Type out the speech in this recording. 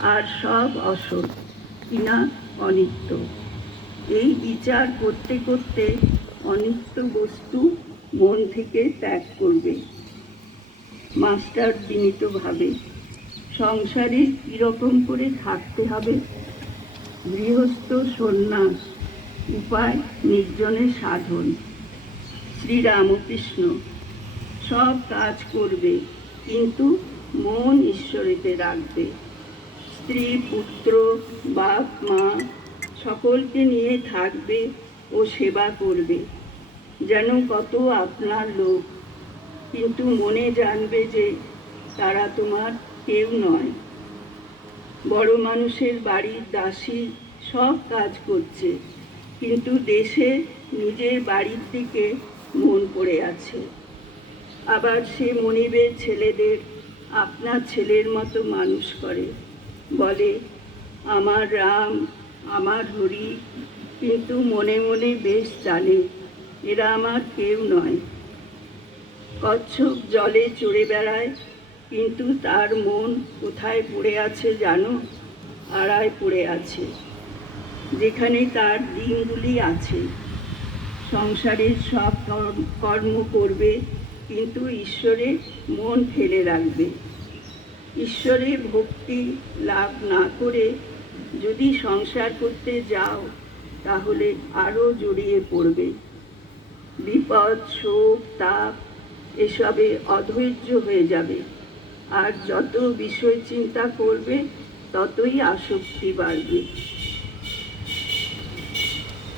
আর সব অসৎ কিনা অনিত্য। এই বিচার করতে করতে অনিত্য বস্তু মন থেকে ত্যাগ করবে। মাস্টার বিনীতভাবে সংসারে কীরকম করে থাকতে হবে? গৃহস্থ সন্ন্যাস, উপায় নির্জনে সাধন। শ্রীরামকৃষ্ণ, সব কাজ করবে, কিন্তু মন ঈশ্বরেতে রাখবে। স্ত্রী, পুত্র, বাপ, মা সকলকে নিয়ে থাকবে ও সেবা করবে। যেন কত আপনার লোক। কিন্তু মনে জানবে যে তারা তোমার কেউ নয়। বড় মানুষের বাড়ির দাসী সব কাজ করছে, কিন্তু দেশে নিজের বাড়ির দিকে মন পড়ে আছে। আবার সে মনিবের ছেলেদের আপনার ছেলের মতো মানুষ করে। বলে, আমার রাম, আমার হরি, কিন্তু মনে মনে বেশ জানে, এরা আমার কেউ নয়। কচ্ছপ জলে চড়ে বেড়ায়, কিন্তু তার মন কোথায় পড়ে আছে জানো? আড়ায় পড়ে আছে। যেখানে তার দিনগুলি আছে। সংসারের সব কর্ম- করবে, কিন্তু ঈশ্বরে মন ফেলে রাখবে। ঈশ্বরে ভক্তি লাভ না করে যদি সংসার করতে যাও, তাহলে আরও জড়িয়ে পড়বে। বিপদ, শোক, তাপ, এসবে অধৈর্য হয়ে যাবে। আর যত বিষয় চিন্তা করবে, ততই আসক্তি বাড়বে।